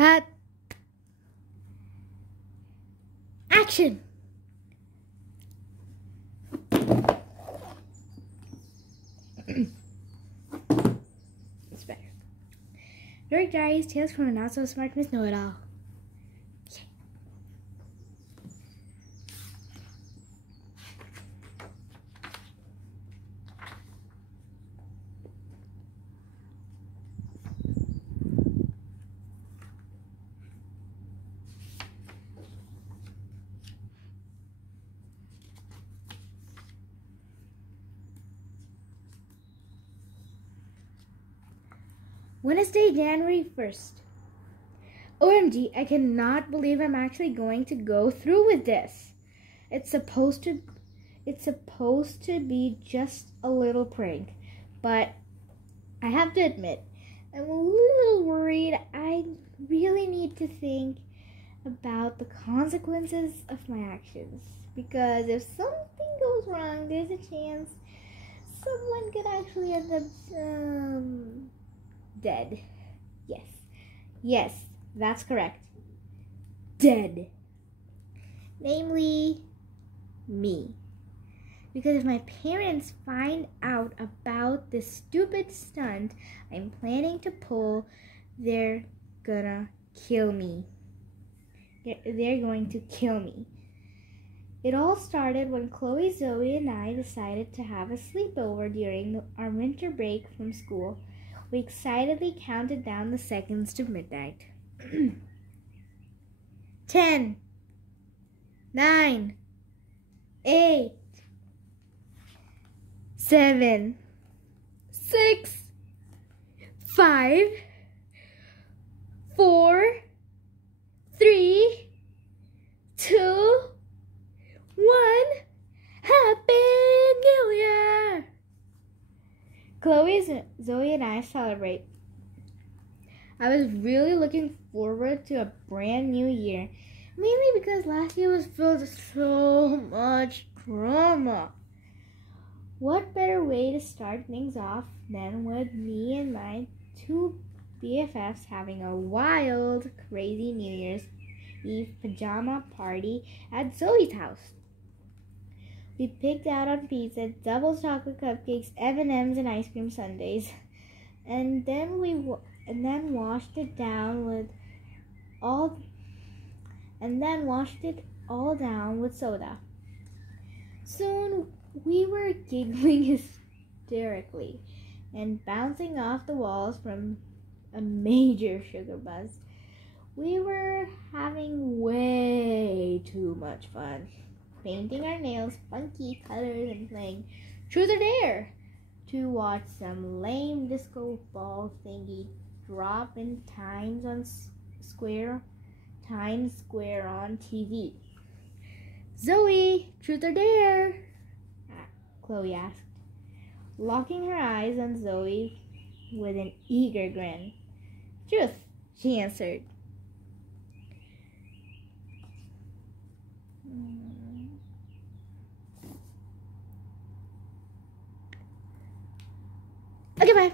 Cut. Action. It's better. Dork Diaries, Tales from a Not So Smart Miss Know-It-All. Wednesday, January 1st. OMG, I cannot believe I'm actually going to go through with this. It's supposed to be just a little prank, but I have to admit, I'm a little worried. I really need to think about the consequences of my actions, because if something goes wrong, there's a chance someone could actually end up dead. Yes, that's correct. Dead. Namely, me. Because if my parents find out about this stupid stunt I'm planning to pull, they're gonna kill me. They're going to kill me. It all started when Chloe, Zoe, and I decided to have a sleepover during our winter break from school. We excitedly counted down the seconds to midnight. 10, 9, 8, 7, 6, 5, 4, 3, 2, 1. Happy New Year! Chloe, Zoe, and I celebrate. I was really looking forward to a brand new year, mainly because last year was filled with so much drama. What better way to start things off than with me and my two BFFs having a wild, crazy New Year's Eve pajama party at Zoe's house. We picked out on pizza, double chocolate cupcakes, M&Ms, and ice cream sundaes, and then washed it all down with soda. Soon we were giggling hysterically and bouncing off the walls from a major sugar buzz. We were having way too much fun, painting our nails funky colors and playing Truth or Dare to watch some lame disco ball thingy drop in Times Square on TV. Zoe, Truth or Dare? Chloe asked, locking her eyes on Zoe with an eager grin. Truth, she answered. Okay, bye.